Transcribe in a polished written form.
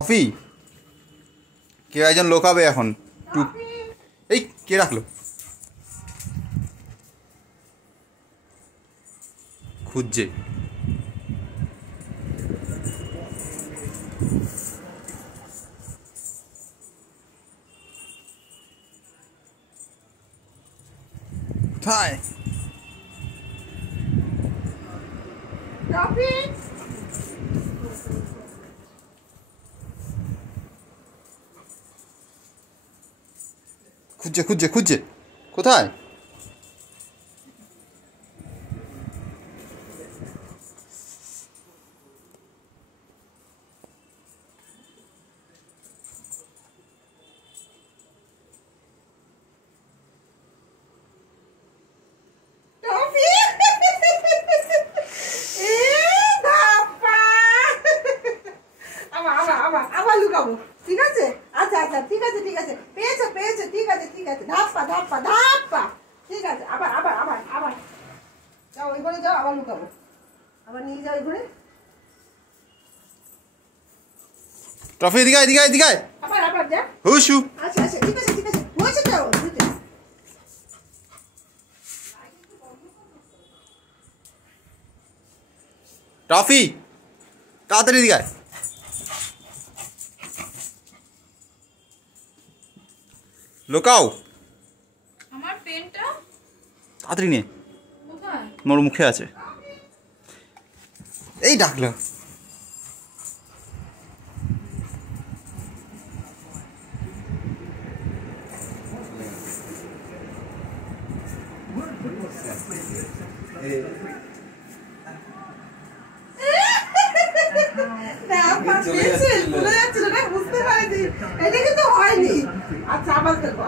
Coffee কেউ একজন লোকাবে এখন টুক। এই কে রাখলো? খুঁজছে। কোথায়? খুঁজছে খুঁজছে খুঁজছে, কোথায়? ঠিক আছে, আচ্ছা আচ্ছা, ঠিক আছে ঠিক আছে, পেয়েছো পেয়েছো, ঠিক আছে ঠিক আছে, ধাপ্পা ধাপ্পা ধাপ্পা, ঠিক আছে, আবার আবার আবার আবার যাও, ওই ঘরে যাও, আবার লুকাবো, আবার নিয়ে যাও ওই ঘরে, ট্রফি এদিকে এদিকে এদিকে আবার আবার যা। হুশু। আচ্ছা আচ্ছা, ঠিক আছে ঠিক আছে, হয়েছে তো দুটো। ট্রফি তাড়াতাড়ি এদিকে আয়। লোকাও আমার পেনটা তাড়াতাড়ি নে, কোথায়? মোর মুখে আছে। এই ডাকলো। বুঝতে পারিনি, এটা কিন্তু হয়নি। আচ্ছা আবার দেখো।